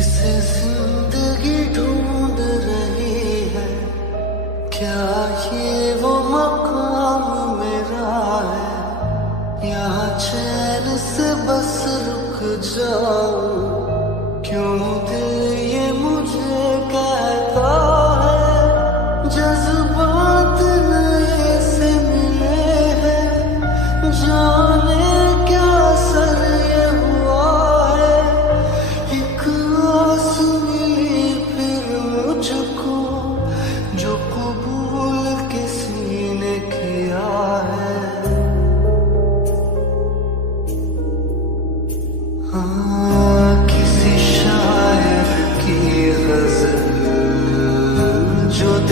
जिसे जिंदगी ढूंढ रही है, क्या ये वो मकाम मेरा है? यहाँ चैन से बस रुक जाऊं क्यों?